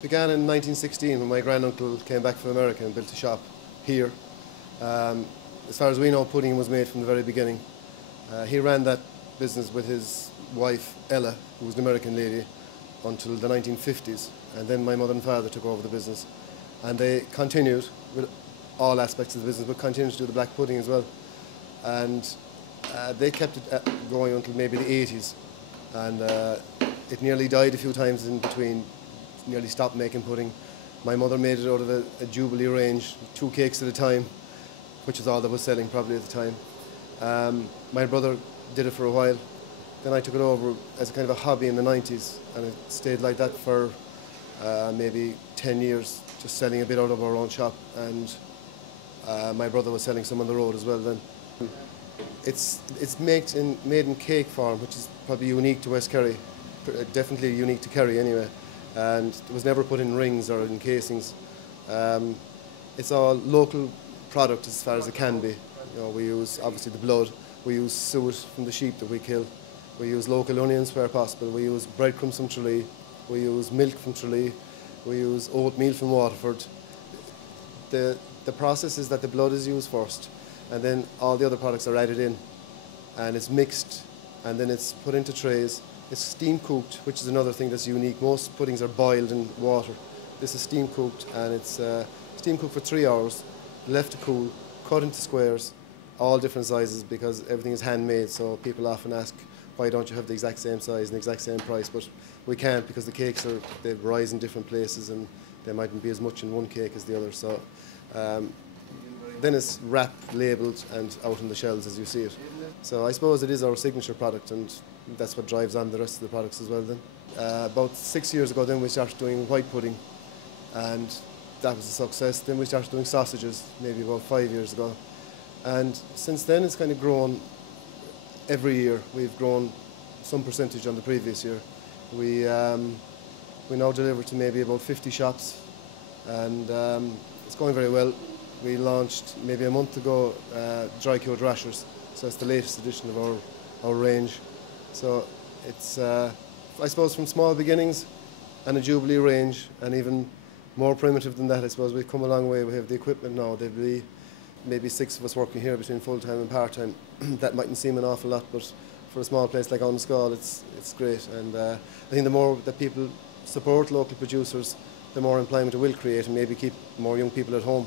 Began in 1916 when my granduncle came back from America and built a shop here. As far as we know, pudding was made from the very beginning. He ran that business with his wife, Ella, who was an American lady, until the 1950s. And then my mother and father took over the business. And they continued with all aspects of the business, but continued to do the black pudding as well. And they kept it going until maybe the 80s. And it nearly died a few times in between. Nearly stopped making pudding. My mother made it out of a Jubilee range, 2 cakes at a time, which is all that was selling probably at the time. My brother did it for a while. Then I took it over as a kind of a hobby in the 90s, and it stayed like that for maybe 10 years, just selling a bit out of our own shop, and my brother was selling some on the road as well then. It's made in cake form, which is probably unique to West Kerry, definitely unique to Kerry anyway. And it was never put in rings or in casings. It's all local product as far as it can be. You know, we use obviously the blood, we use suet from the sheep that we kill, we use local onions where possible, we use breadcrumbs from Tralee, we use milk from Tralee, we use oatmeal from Waterford. The process is that the blood is used first, and then all the other products are added in, and it's mixed, and then it's put into trays. It's steam cooked, which is another thing that's unique. Most puddings are boiled in water. This is steam cooked, and it's steam cooked for 3 hours, left to cool, cut into squares, all different sizes because everything is handmade. So people often ask, why don't you have the exact same size and the exact same price? But we can't, because the cakes they rise in different places, and there mightn't be as much in one cake as the other. So then it's wrapped, labelled, and out on the shelves as you see it. So I suppose it is our signature product, and that's what drives on the rest of the products as well then. About 6 years ago then we started doing white pudding, and that was a success. Then we started doing sausages maybe about 5 years ago, and since then it's kind of grown every year. We've grown some percentage on the previous year. We now deliver to maybe about 50 shops, and it's going very well. We launched maybe a month ago dry cured rashers, so it's the latest edition of our range. So it's, I suppose, from small beginnings and a Jubilee range, and even more primitive than that, I suppose. We've come a long way. We have the equipment now. There'll be maybe 6 of us working here between full-time and part-time. That mightn't seem an awful lot, but for a small place like Annascaul, it's great. And I think the more that people support local producers, the more employment it will create, and maybe keep more young people at home.